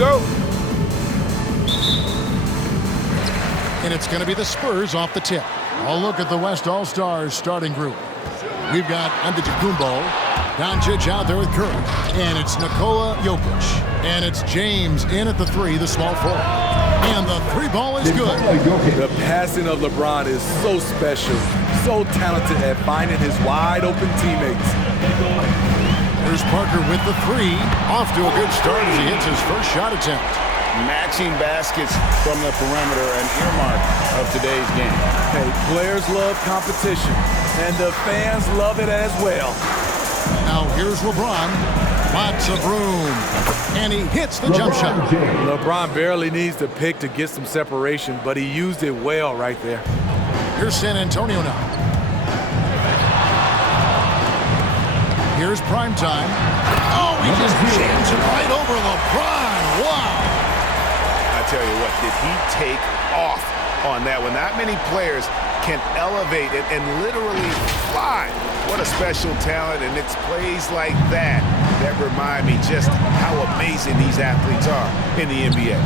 go. And it's going to be the Spurs off the tip. I'll look at the West All-Stars starting group. We've got Antetokounmpo, Doncic out there with Curry, and it's Nikola Jokic. And it's James in at the 3, the small forward. And the 3 ball is good. The passing of LeBron is so special, so talented at finding his wide-open teammates. There's Parker with the 3, off to a good start as he hits his first shot attempt. Matching baskets from the perimeter, an earmark of today's game. Hey, players love competition, and the fans love it as well. Now here's LeBron. Lots of room. And he hits the jump shot. LeBron barely needs the pick to get some separation, but he used it well right there. Here's San Antonio now. Here's prime time. Oh, he just jams it right over LeBron. Wow. I tell you what, did he take off on that one? Not many players can elevate it and literally fly. What a special talent, and it's plays like that that remind me just how amazing these athletes are in the NBA.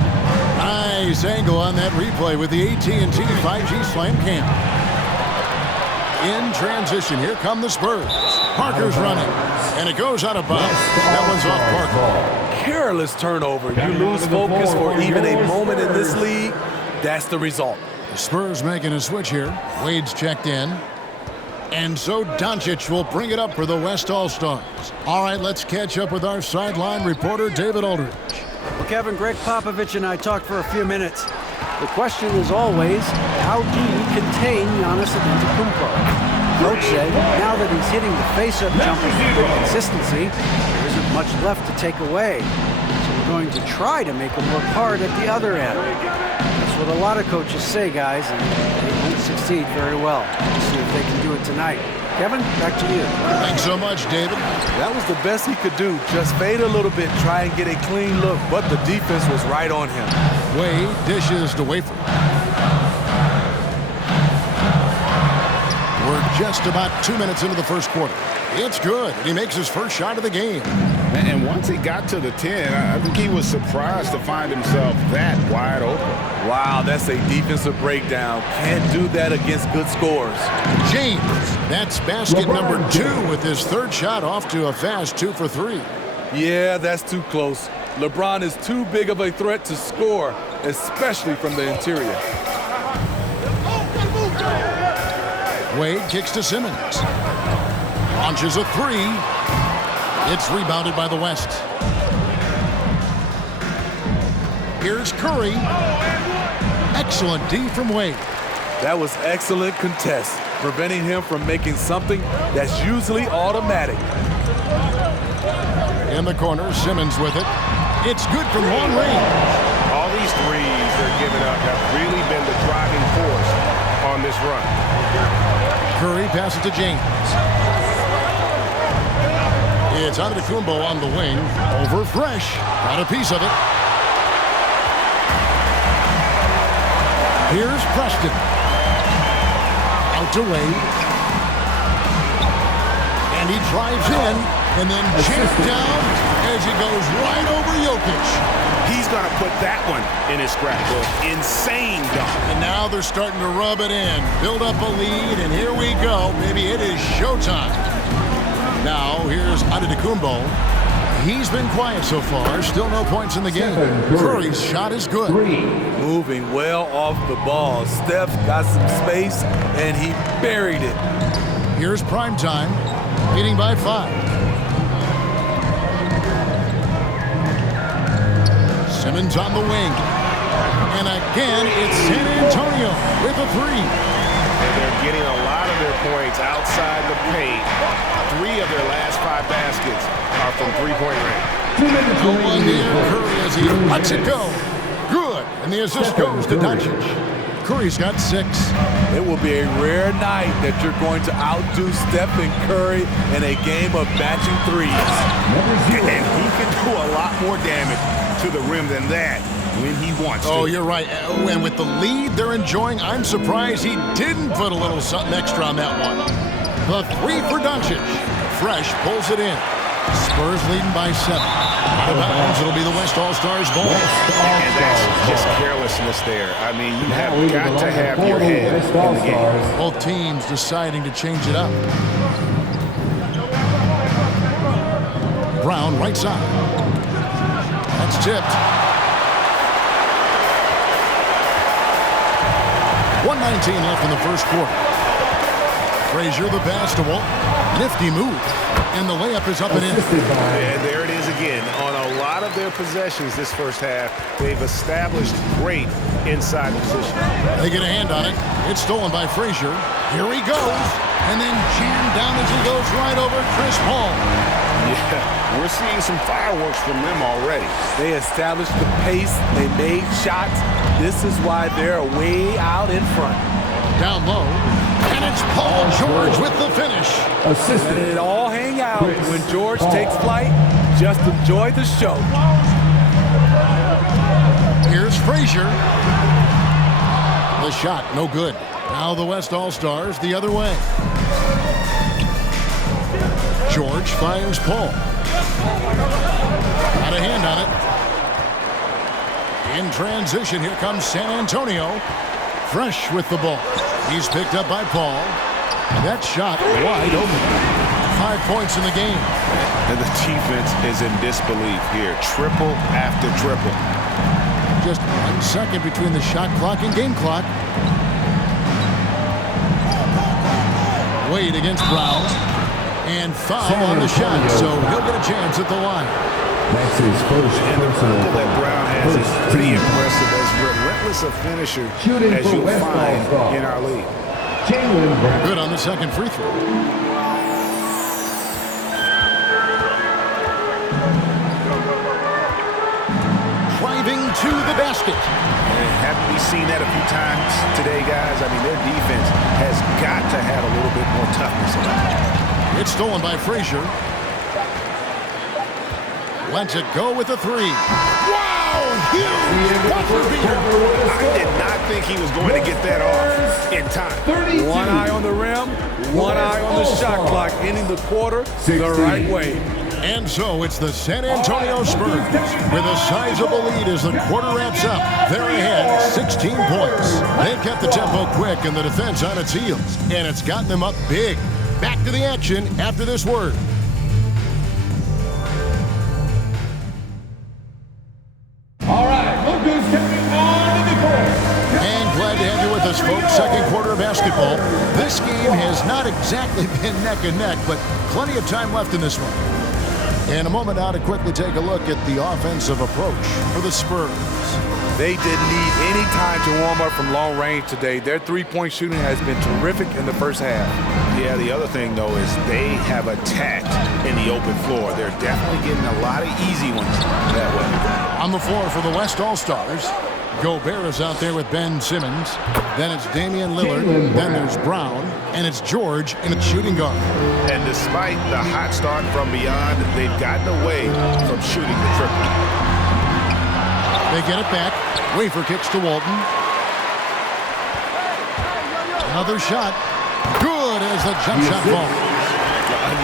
Nice angle on that replay with the AT&T 5G Slam Cam. In transition, here come the Spurs. Parker's running, and it goes out of bounds. That one's off Parker. Careless turnover. You lose focus for even a moment in this league. That's the result. The Spurs making a switch here. Wade's checked in. And so Doncic will bring it up for the West All-Stars. All right, let's catch up with our sideline reporter, David Aldridge. Well, Kevin, Greg Popovich and I talked for a few minutes. The question is always, how do you contain Giannis Antetokounmpo? Coach said, now that he's hitting the face-up jumper with consistency, there isn't much left to take away. So we're going to try to make him work hard at the other end. That's what a lot of coaches say, guys, and they won't succeed very well. We'll see if they can do it tonight. Kevin, back to you. Thanks so much, David. That was the best he could do. Just fade a little bit, try and get a clean look, but the defense was right on him. Wade dishes to Wafer. We're just about 2 minutes into the first quarter. It's good, and he makes his first shot of the game. And once he got to the 10, I think he was surprised to find himself that wide open. Wow, that's a defensive breakdown. Can't do that against good scores. James, that's basket number 2 with his third shot off to a fast 2 for 3. Yeah, that's too close. LeBron is too big of a threat to score, especially from the interior. Wade kicks to Simmons. Launches a 3. It's rebounded by the West. Here's Curry. Excellent D from Wade. That was excellent contest, preventing him from making something that's usually automatic. In the corner, Simmons with it. It's good from long range. All these threes they're giving up have really been the driving force on this run. Curry passes to James. It's Antetokounmpo on the wing. Over Fresh. Got a piece of it. Here's Preston. Out to Wade. And he drives in and then jams down as he goes right over Jokic. He's going to put that one in his scrapbook. Insane dunk. And now they're starting to rub it in. Build up a lead, and here we go. Maybe it is showtime. Now, here's Antetokounmpo. He's been quiet so far. Still no points in the game. Curry's shot is good. Moving well off the ball. Steph got some space, and he buried it. Here's prime time, leading by 5. Simmons on the wing. And again, it's San Antonio with a 3. And they're getting a lot of their points outside the paint. 3 of their last 5 baskets are from three-point range. No one near Curry as he lets it go. Good. And the assist goes to Doncic. Curry's got 6. It will be a rare night that you're going to outdo Steph and Curry in a game of matching threes. And he can do a lot more damage to the rim than that when he wants to. Oh, you're right. And with the lead they're enjoying, I'm surprised he didn't put a little something extra on that one. The 3 for Doncic. Fresh pulls it in. Spurs leading by 7. Out of bounds, it'll be the West All-Stars ball. And that's just carelessness there. I mean, you have got to have your head in the game. Both teams deciding to change it up. Brown, right side. That's tipped. 1:19 left in the first quarter. Frazier, the pass to Walton. Nifty move. And the layup is up and in. And there it is again. On a lot of their possessions this first half, they've established great inside position. They get a hand on it. It's stolen by Frazier. Here he goes. And then jammed down as he goes right over Chris Paul. Yeah, we're seeing some fireworks from them already. They established the pace. They made shots. This is why they're way out in front. Down low. And it's Paul George with the finish. Let it all hang out. When George takes flight, just enjoy the show. Here's Frazier. The shot, no good. Now the West All-Stars the other way. George finds Paul. Got a hand on it. In transition, here comes San Antonio. Fresh with the ball. He's picked up by Paul. That shot wide open. 5 points in the game. And the defense is in disbelief here. Triple after triple. Just 1 second between the shot clock and game clock. Wade against Brown. And foul on the shot, so he'll get a chance at the line. That's his first And the personal role that Brown has is pretty impressive, as relentless a finisher as you'll find in our league. Good on the second free throw. Driving to the basket. And haven't we seen that a few times today, guys? I mean, their defense has got to have a little bit more toughness about it. It's stolen by Frazier. Lets it go with a 3. Wow! Huge buzzer beater. I did not think he was going to get that off in time. One eye on the rim, one eye on the shot clock, ending the quarter the right way. And so it's the San Antonio Spurs with a sizable lead as the quarter wraps up. They're ahead 16 points. They've kept the tempo quick and the defense on its heels, and it's gotten them up big. Back to the action after this word. All right, look who's stepping on the court. And glad to have you with us, folks. Second quarter of basketball. This game has not exactly been neck and neck, but plenty of time left in this one. And a moment now to quickly take a look at the offensive approach for the Spurs. They didn't need any time to warm up from long range today. Their three-point shooting has been terrific in the first half. Yeah, the other thing, though, is they have attacked in the open floor. They're definitely getting a lot of easy ones that way. On the floor for the West All-Stars, Gobert is out there with Ben Simmons. Then it's Damian Lillard. Then there's Brown. And it's George in a shooting guard. And despite the hot start from beyond, they've gotten away from shooting the triple. They get it back. Wafer kicks to Walton. Another shot. Good as the jump shot falls.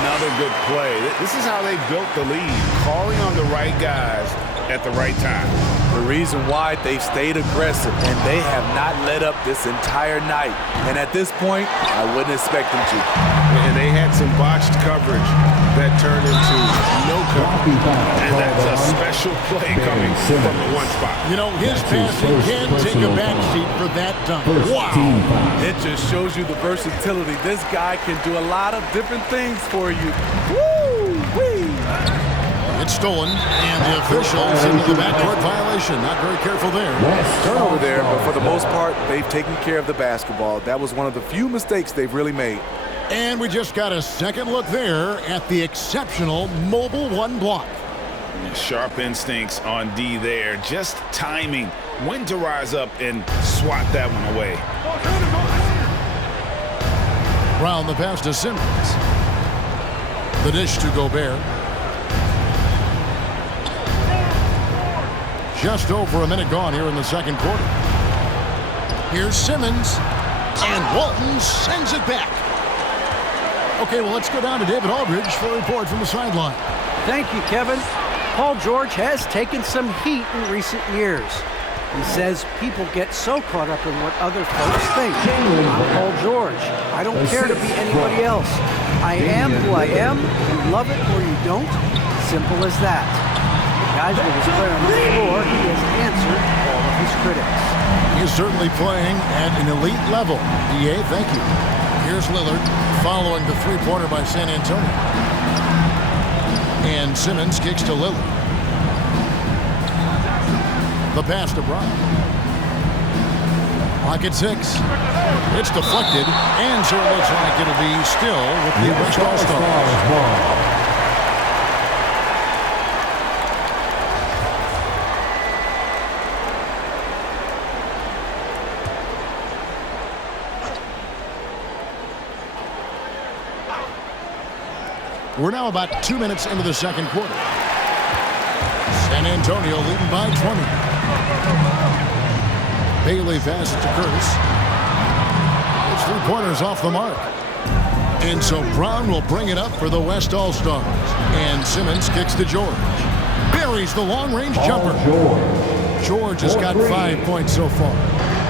Another good play. This is how they built the lead, calling on the right guys at the right time. The reason why they've stayed aggressive and they have not let up this entire night. And at this point, I wouldn't expect them to. And they had some botched coverage that turned into no coverage. And that's a special play coming from the one spot. You know, his passing can take a backseat for that dunk. Wow. It just shows you the versatility. This guy can do a lot of different things for you. Woo-wee. It's stolen, and the officials into the backcourt violation. Not very careful there. Turnover there, but for the most part, they've taken care of the basketball. That was one of the few mistakes they've really made. And we just got a second look there at the exceptional mobile one block. Sharp instincts on D there. Just timing when to rise up and swat that one away. Brown the pass to Simmons. The dish to Gobert. Just over a minute gone here in the second quarter. Here's Simmons. And Walton sends it back. Okay, well, let's go down to David Aldridge for a report from the sideline. Thank you, Kevin. Paul George has taken some heat in recent years. He says people get so caught up in what other folks think. I'm Paul George. I don't care to be anybody else. I am who I am. You love it or you don't. Simple as that. Guys, with his player on the floor, he has answered all of his critics. He's certainly playing at an elite level. EA, thank you. Here's Lillard following the three-pointer by San Antonio. And Simmons kicks to Lillard. The pass to Brown. Clock at 6. It's deflected, and so it looks like it'll be still with the West All-Stars. We're now about 2 minutes into the second quarter. San Antonio leading by 20. Bailey passes to Curtis. It's three-pointers off the mark. And so Brown will bring it up for the West All-Stars. And Simmons kicks to George. Buries the long-range jumper. George has got 5 points so far.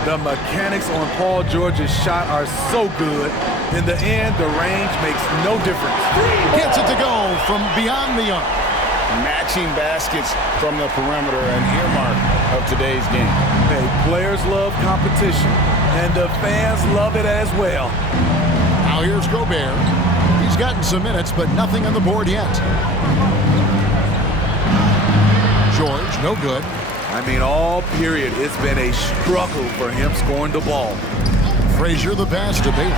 The mechanics on Paul George's shot are so good. In the end, the range makes no difference. Gets it to go from beyond the arc. Matching baskets from the perimeter, an earmark of today's game. Hey, players love competition, and the fans love it as well. Now here's Gobert. He's gotten some minutes, but nothing on the board yet. George, no good. I mean, all period, it's been a struggle for him scoring the ball. Frazier the pass to Bailey.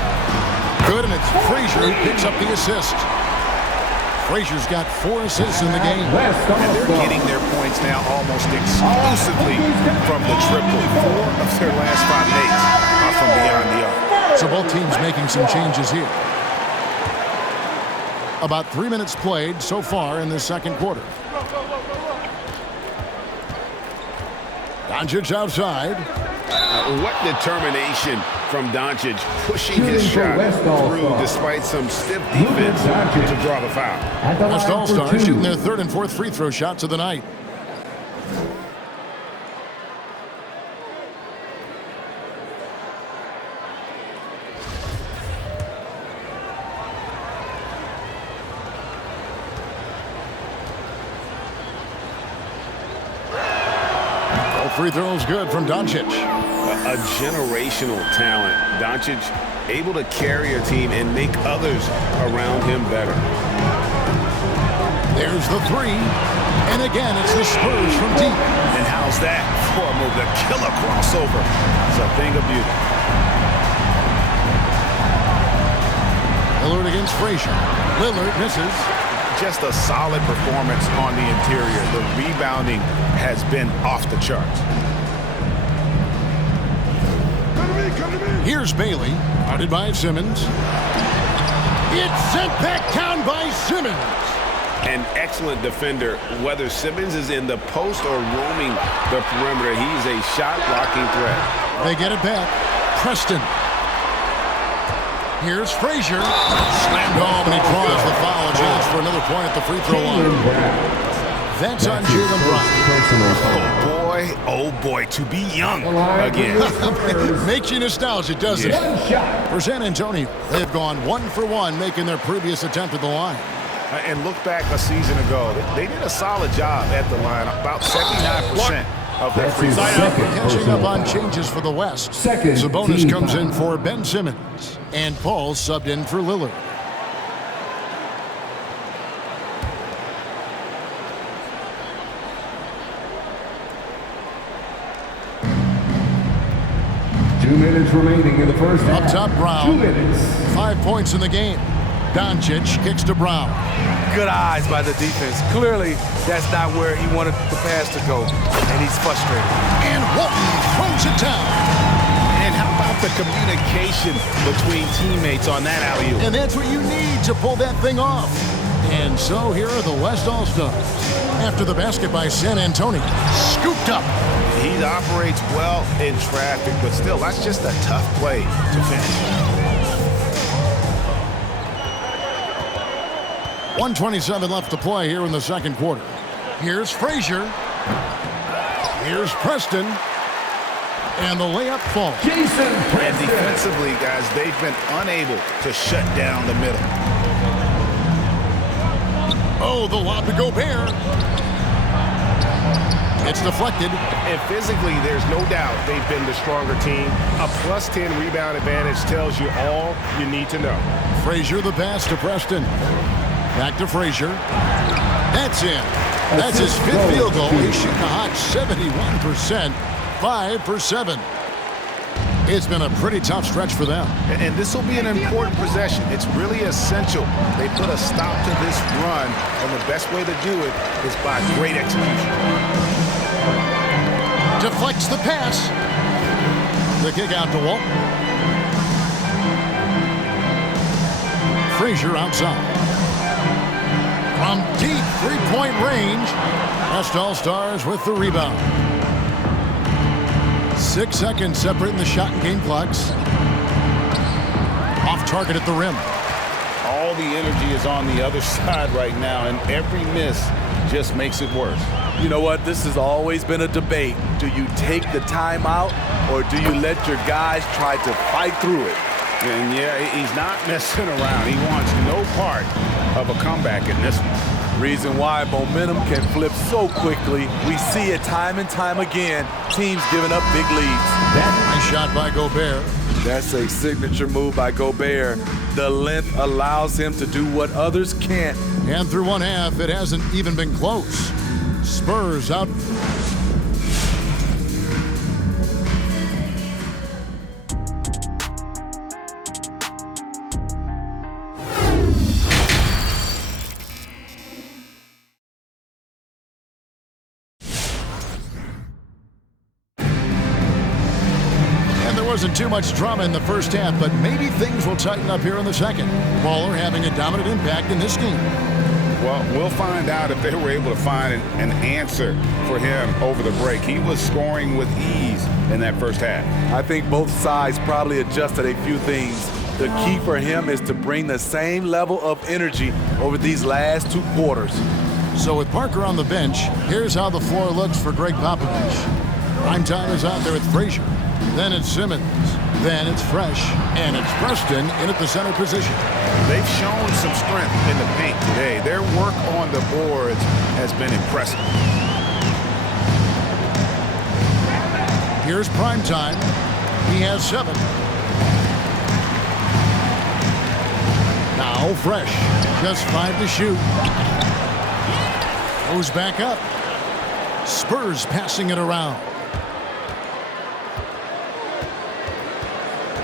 Good, and it's Frazier who picks up the assist. Frazier's got 4 assists in the game. And they're getting their points now almost exclusively from the triple. 4 of their last 5 makes are from beyond the arc. So both teams making some changes here. About 3 minutes played so far in the second quarter. Doncic outside. What determination from Doncic, pushing his shot through despite some stiff defense to draw the foul. West All-Stars shooting their 3rd and 4th free throw shots of the night. Free throws good from Doncic. A generational talent. Doncic able to carry a team and make others around him better. There's the 3. And again, it's the Spurs from deep. And how's that for a move? The killer crossover. It's a thing of beauty. Lillard against Frazier. Lillard misses. Just a solid performance on the interior. The rebounding has been off the charts. Here's Bailey, guarded by Simmons. It's sent back down by Simmons. An excellent defender, whether Simmons is in the post or roaming the perimeter. He's a shot-blocking threat. They get it back. Preston. Here's Frazier. Slammed home, and he draws the foul. A chance for another point at the free throw line. That's on Jaylen Brown. Oh boy, to be young again. Makes you nostalgic, doesn't it? For San Antonio, they've gone 1 for 1, making their previous attempt at the line. And look back a season ago, they did a solid job at the line, about 79% of their free throws. Catching up on changes for the West. Sabonis comes in for Ben Simmons, and Paul subbed in for Lillard. Minutes remaining in the first half. Up top, Brown. 2 minutes. 5 points in the game. Doncic kicks to Brown. Good eyes by the defense. Clearly, that's not where he wanted the pass to go, and he's frustrated. And Walton throws it down. And how about the communication between teammates on that alley-oop? And that's what you need to pull that thing off. And so here are the West All-Stars. After the basket by San Antonio. Scooped up. He operates well in traffic, but still, that's just a tough play to finish. 1:27 left to play here in the second quarter. Here's Frazier. Here's Preston. And the layup falls. And defensively, guys, they've been unable to shut down the middle. Oh, the lob to Gobert. It's deflected. And physically, there's no doubt they've been the stronger team. A +10 rebound advantage tells you all you need to know. Frazier the pass to Preston. Back to Frazier. That's in. That's his fifth field goal. He's shooting a hot 71%. 5 for 7. It's been a pretty tough stretch for them. And this will be an important possession. It's really essential they put a stop to this run, and the best way to do it is by great execution. Deflects the pass. The kick out to Walton. Frazier outside. From deep three-point range, West All-Stars with the rebound. 6 seconds separating the shot and game clocks. Off target at the rim. All the energy is on the other side right now, and every miss just makes it worse. You know what? This has always been a debate. Do you take the timeout or do you let your guys try to fight through it? And yeah, he's not messing around. He wants no part of a comeback in this one. Reason why momentum can flip so quickly. We see it time and time again. Teams giving up big leads. Nice shot by Gobert. That's a signature move by Gobert. The length allows him to do what others can't. And through one half, it hasn't even been close. Spurs out. Wasn't too much drama in the first half, but maybe things will tighten up here in the second. Baller having a dominant impact in this game. Well, we'll find out if they were able to find an answer for him over the break. He was scoring with ease in that first half. I think both sides probably adjusted a few things. The key for him is to bring the same level of energy over these last 2 quarters. So with Parker on the bench, here's how the floor looks for Greg Popovich. Prime time is out there with Frazier. Then it's Simmons. Then it's Fresh. And it's Preston in at the center position. They've shown some strength in the paint today. Their work on the boards has been impressive. Here's prime time. He has 7. Now Fresh. Just 5 to shoot. Goes back up. Spurs passing it around.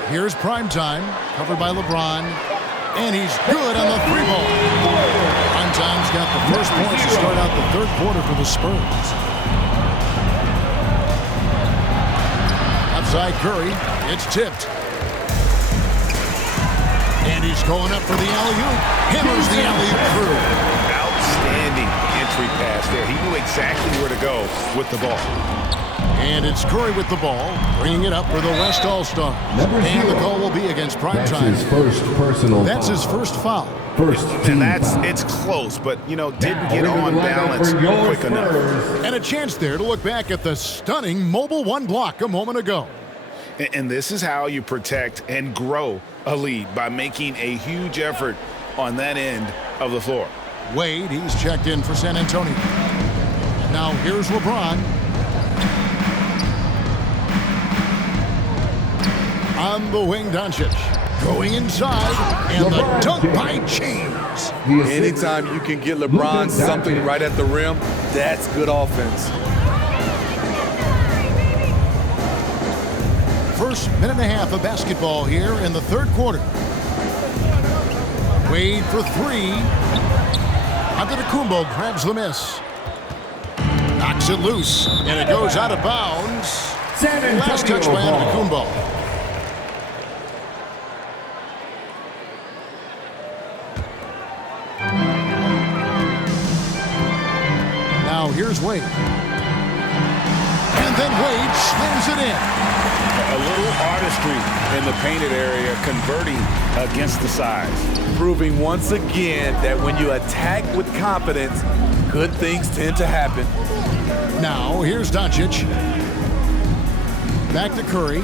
Here's prime time, covered by LeBron, and he's good on the 3-ball. Prime time's got the first points to start out the third quarter for the Spurs. Outside Curry, it's tipped. And he's going up for the alley-oop. Hammers the alley-oop through. Outstanding entry pass there. He knew exactly where to go with the ball. And it's Curry with the ball, bringing it up for the West All-Stars. And the call will be against Prime Time. That's his first personal That's foul. his first foul. First team foul. It's close, but, didn't Now, get on lineup balance for your quick enough. Spurs. And a chance there to look back at the stunning Mobile One block a moment ago. And this is how you protect and grow a lead, by making a huge effort on that end of the floor. Wade, he's checked in for San Antonio. Now here's LeBron. On the wing, Doncic. Going inside, and the dunk by James. Anytime you can get LeBron something right at the rim, that's good offense. First minute and a half of basketball here in the third quarter. Wade for 3. Antetokounmpo grabs the miss. Knocks it loose, and it goes out of bounds. Last touch by Antetokounmpo. Now here's Wade. And then Wade slams it in. A little artistry in the painted area, converting against the size. proving once again that when you attack with confidence, good things tend to happen. Now, here's Doncic. Back to Curry.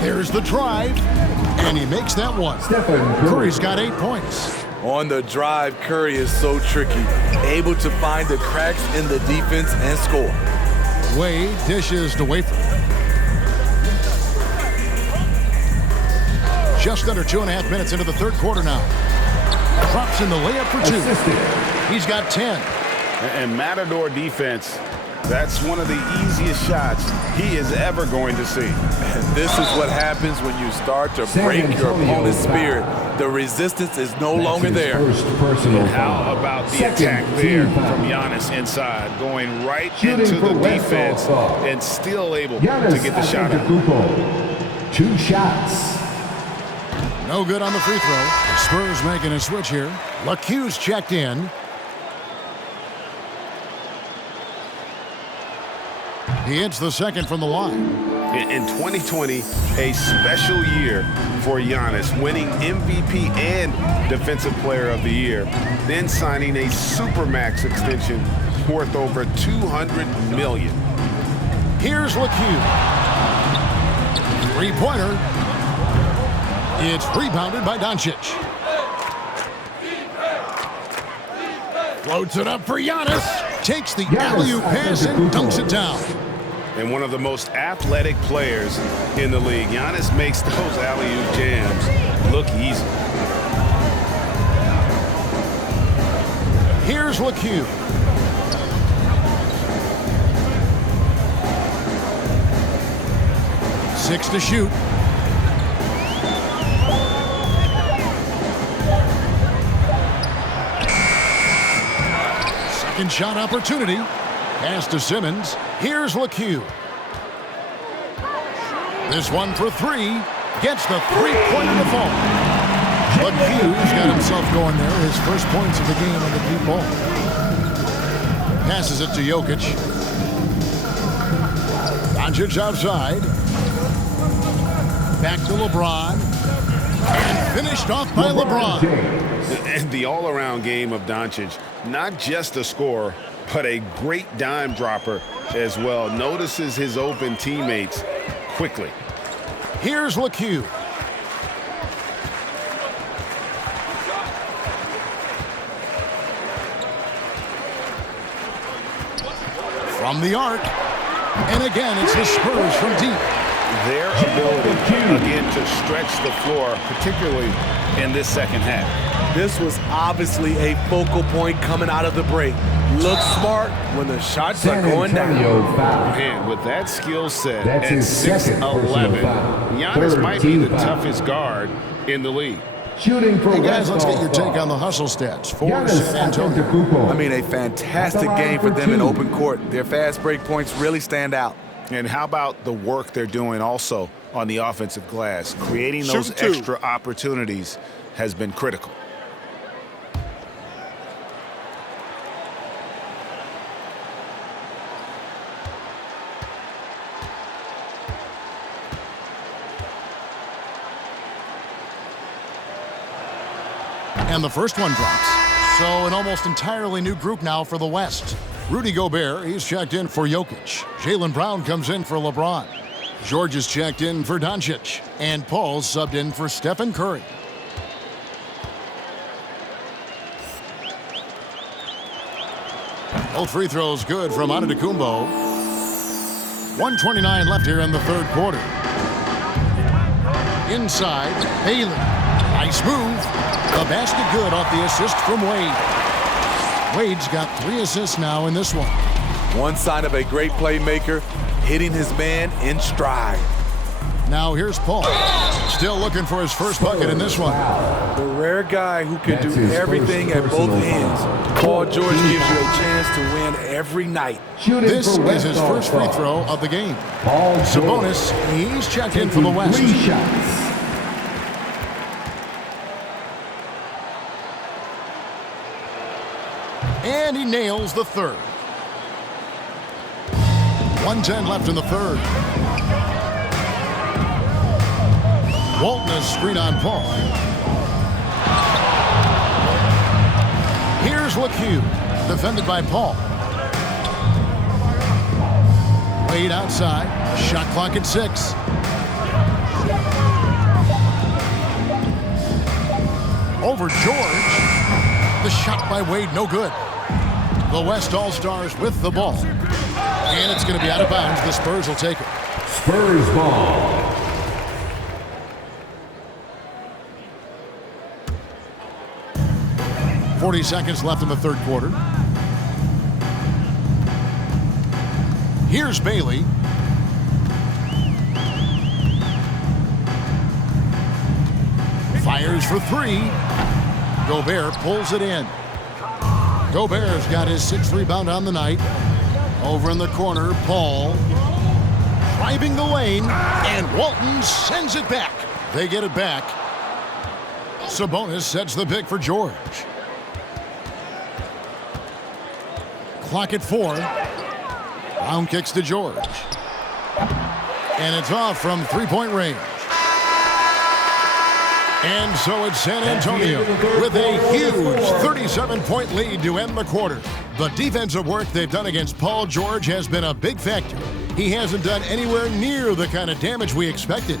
There's the drive, and he makes that one. Curry's got 8 points. On the drive, Curry is so tricky, able to find the cracks in the defense and score. Wade dishes to Wafer. Just under 2.5 minutes into the third quarter now. Drops in the layup for 2. He's got 10. And Matador defense, that's one of the easiest shots he is ever going to see. And this is what happens when you start to break your opponent's spirit. The resistance is no longer there. How about the attack there from Giannis inside, going right into the defense and still able to get the shot out. 2 shots. No good on the free throw. The Spurs making a switch here. LeQ's checked in. He hits the second from the line. In 2020, a special year for Giannis, winning MVP and Defensive Player of the Year, then signing a Supermax extension worth over $200 million. Here's LeQ. Three-pointer. It's rebounded by Doncic. Floats it up for Giannis. Takes the alley-oop pass and dunks it down. And one of the most athletic players in the league. Giannis makes those alley-oop jams look easy. Here's LeQ. Six to shoot. Second shot opportunity. Pass to Simmons. Here's LeQ. This one for 3. Gets the three-pointer to fall. LeQ's got himself going there. His first points of the game on the deep ball. Passes it to Jokic. Doncic outside. Back to LeBron. And finished off by LeBron. And the all-around game of Doncic, not just a scorer, but a great dime dropper as well. Notices his open teammates quickly. Here's LeQ. From the arc. And again, it's the Spurs from deep. Their ability, again, to stretch the floor, particularly in this second half. This was obviously a focal point coming out of the break. Look smart when the shots are going down. Man, with that skill set at 6'11", Giannis might be the toughest guard in the league. Shooting for Hey guys, let's get your take on the hustle stats for San Antonio. I mean, a fantastic game for them in open court. Their fast break points really stand out. And how about the work they're doing also on the offensive glass? Creating those extra opportunities has been critical. And the first one drops. So an almost entirely new group now for the West. Rudy Gobert, he's checked in for Jokic. Jaylen Brown comes in for LeBron. George is checked in for Doncic. And Paul's subbed in for Stephen Curry. Both free throws good from Antetokounmpo. 1:29 left here in the third quarter. Inside, Bailey. Nice move. The basket good off the assist from Wade. Wade's got 3 assists now in this one. One sign of a great playmaker, hitting his man in stride. Now here's Paul. Still looking for his first bucket in this one. The rare guy who can do everything at both ends. Paul George gives you a chance to win every night. This is his first free throw of the game. Sabonis, he's checked in for the West. 3 shots. And he nails the third. 1:10 left in the third. Walton a screen on Paul. Here's LeCue, defended by Paul. Wade outside, shot clock at 6. Over George. The shot by Wade, no good. The West All-Stars with the ball. And it's going to be out of bounds. The Spurs will take it. Spurs ball. .40 seconds left in the third quarter. Here's Bailey. Fires for 3. Gobert pulls it in. Gobert's got his 6th rebound on the night. Over in the corner, Paul driving the lane, and Walton sends it back. They get it back. Sabonis sets the pick for George. Clock at 4. Brown kicks to George. And it's off from three-point range. And so it's San Antonio with a huge 37-point lead to end the quarter. The defensive work they've done against Paul George has been a big factor. He hasn't done anywhere near the kind of damage we expected.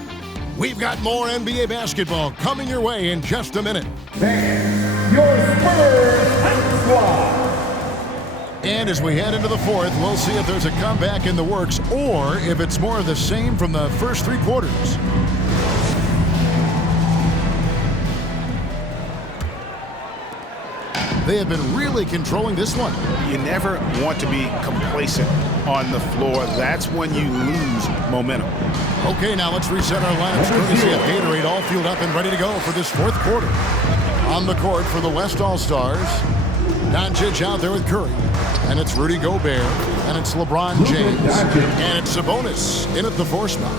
We've got more NBA basketball coming your way in just a minute. Fans, your Spurs squad. And as we head into the fourth, we'll see if there's a comeback in the works or if it's more of the same from the first 3 quarters. They have been really controlling this one. You never want to be complacent on the floor. That's when you lose momentum. Okay, now let's reset our lineups courtesy of Gatorade, all fueled up and ready to go for this fourth quarter. On the court for the West All-Stars, Doncic out there with Curry. And it's Rudy Gobert. And it's LeBron James. And it's Sabonis in at the 4 spot.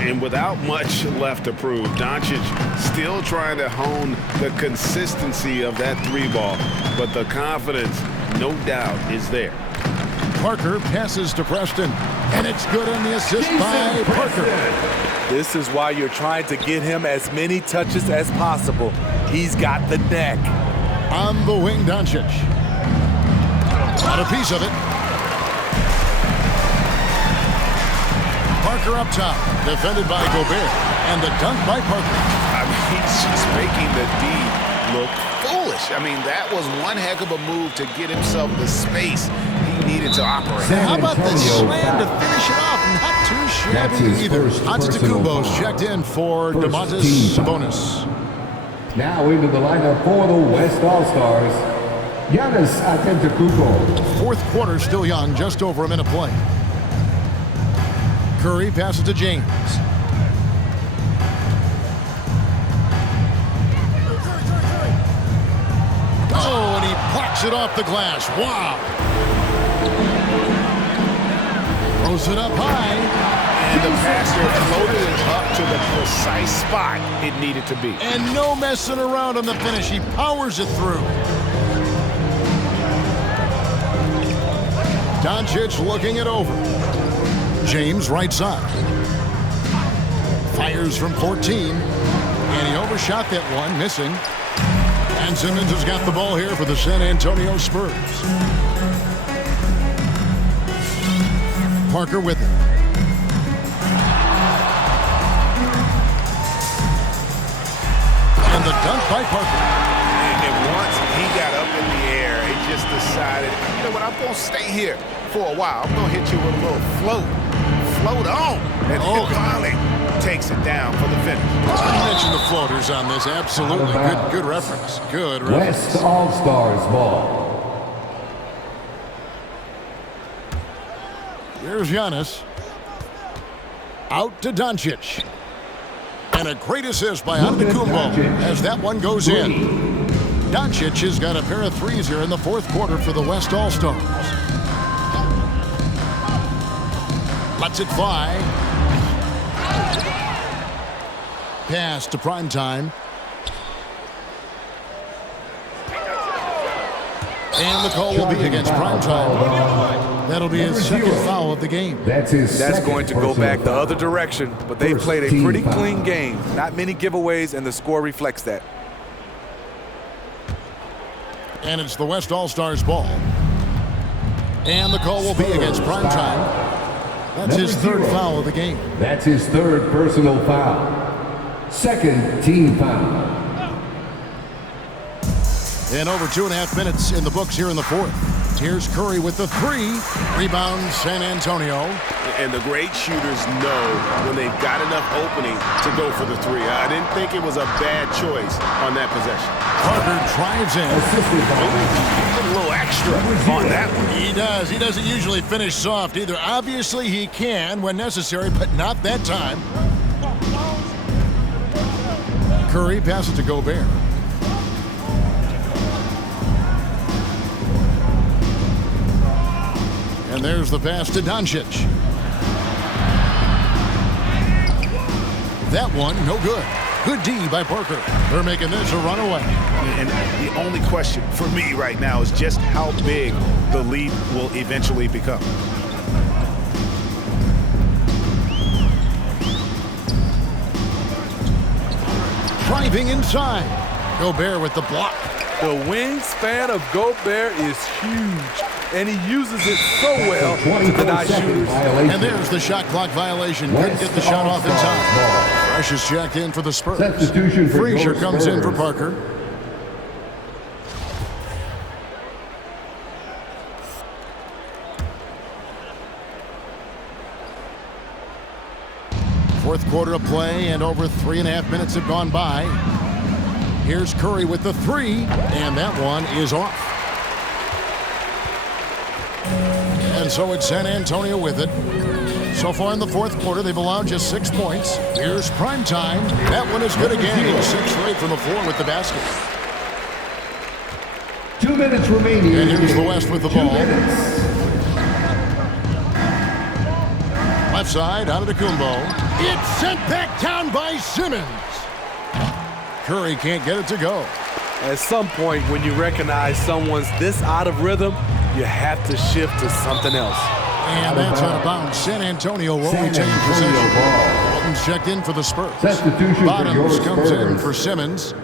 And without much left to prove, Doncic still trying to hone the consistency of that 3-ball. But the confidence, no doubt, is there. Parker passes to Preston. And it's good on the assist by Parker. This is why you're trying to get him as many touches as possible. He's got the neck. On the wing, Doncic. Got a piece of it. Parker up top, defended by Gobert, and the dunk by Parker. I mean, he's just making the D look foolish. I mean, that was one heck of a move to get himself the space he needed to operate. How about the slam to finish it off? Not too shabby either. Antetokounmpo's checked in for Domantas Sabonis. Now into the lineup for the West All-Stars, Giannis Antetokounmpo. Fourth quarter still young, just over a minute play. Curry passes to James. Oh, and he blocks it off the glass. Wow. Throws it up high. And the passer floated it up to the precise spot it needed to be. And no messing around on the finish. He powers it through. Doncic looking it over. James right side. Fires from 14. And he overshot that one, missing. And Simmons has got the ball here for the San Antonio Spurs. Parker with it. And the dunk by Parker. And once he got up in the air, he just decided, you know what, I'm going to stay here for a while. I'm going to hit you with a little float. Float on. And he finally takes it down for the finish. I mentioned the floaters on this. Absolutely. Good reference. Good reference. West All-Stars ball. Here's Giannis. Out to Doncic. And a great assist by Antetokounmpo as that one goes in. Doncic has got a pair of threes here in the fourth quarter for the West All-Stars. Lets it fly. Pass to Primetime. And the call will be against Primetime. That'll be his second foul of the game. That's going to go back the other direction, but they played a pretty clean game. Not many giveaways, and the score reflects that. And it's the West All-Stars ball. And the call will be against Primetime. That's his third foul of the game. That's his third personal foul. Second team foul. And over 2.5 minutes in the books here in the fourth. Here's Curry with the three. Rebound, San Antonio. And the great shooters know when they've got enough opening to go for the three. I didn't think it was a bad choice on that possession. Parker drives in. A little extra on that one. He does. He doesn't usually finish soft either. Obviously, he can when necessary, but not that time. Curry passes to Gobert. And there's the pass to Doncic. That one, no good. Good D by Parker. They're making this a runaway. And the only question for me right now is just how big the lead will eventually become. Driving inside. Gobert with the block. The wingspan of Gobert is huge, and he uses it so well to deny shooters. And there's the shot clock violation. Couldn't get the shot off in time. Fresh is checked in for the Spurs. Substitution for Frazier your comes in for Spurs. Parker. Fourth quarter of play, and over 3.5 minutes have gone by. Here's Curry with the three, and that one is off. And so it's San Antonio with it. So far in the fourth quarter, they've allowed just 6 points. Here's Primetime. That one is good again. He's 6 straight from the floor with the basket. 2 minutes remaining. And here's the West with the 2 ball. minutes. Left side, out of the Kumbo. It's sent back down by Simmons. Curry can't get it to go. At some point, when you recognize someone's this out of rhythm, you have to shift to something else. And that's out of bounds. San Antonio will San retain Antonio possession. ball. Walton's checked in for the Spurs. Substitution for Bottoms your comes in Spurs. for Simmons.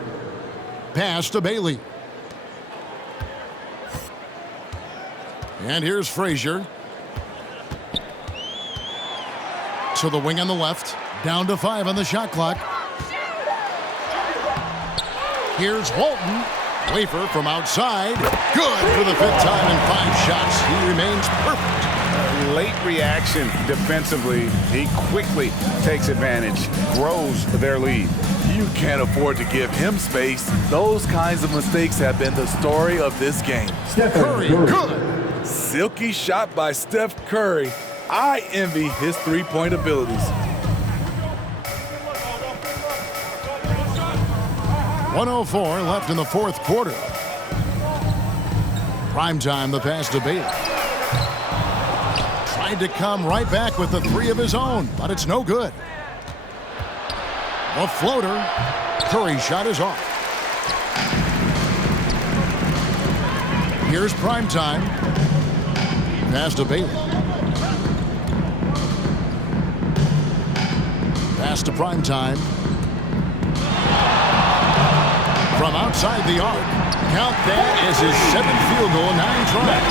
Pass to Bailey. And here's Frazier. To the wing on the left. Down to 5 on the shot clock. Here's Walton. Wafer from outside. Good for the 5th time in 5 shots. He remains perfect. Late reaction defensively. He quickly takes advantage, grows their lead. You can't afford to give him space. Those kinds of mistakes have been the story of this game. Stephen Curry, Curry. good. Silky shot by Steph Curry. I envy his three-point abilities. 1:04 left in the fourth quarter. Primetime, the pass to Bailey. Tried to come right back with the three of his own, but it's no good. A floater. Curry's shot is off. Here's Primetime. Pass to Bailey. Pass to Primetime. From outside the arc. Count that as his 7th field goal, 9 tries.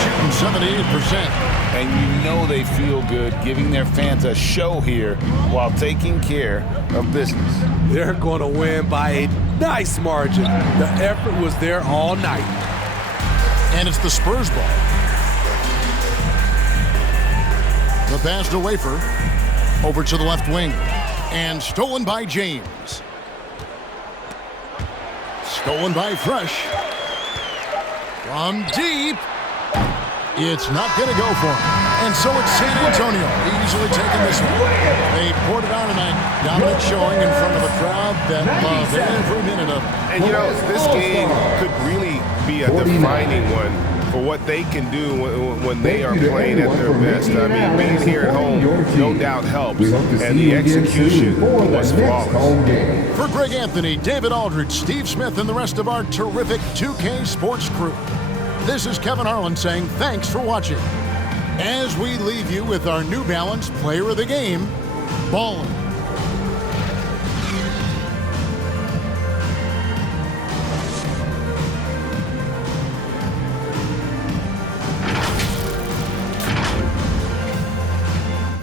Shooting 78%. And you know they feel good giving their fans a show here while taking care of business. They're going to win by a nice margin. The effort was there all night. And it's the Spurs ball. The pass to Wafer. Over to the left wing. And stolen by James. Stolen by Fresh. From deep. It's not going to go for him. And so it's San Antonio easily taking this one. They poured it on tonight. Dominant showing in front of a crowd that loved every minute of it. And you know, this game could really be a defining one for what they can do when they are playing at their best. I mean, being here at home no doubt helps, and the execution was flawless. For Greg Anthony, David Aldridge, Steve Smith, and the rest of our terrific 2K Sports crew, This is Kevin Harlan saying thanks for watching. As we leave you with our New Balance Player of the Game, Ballin'.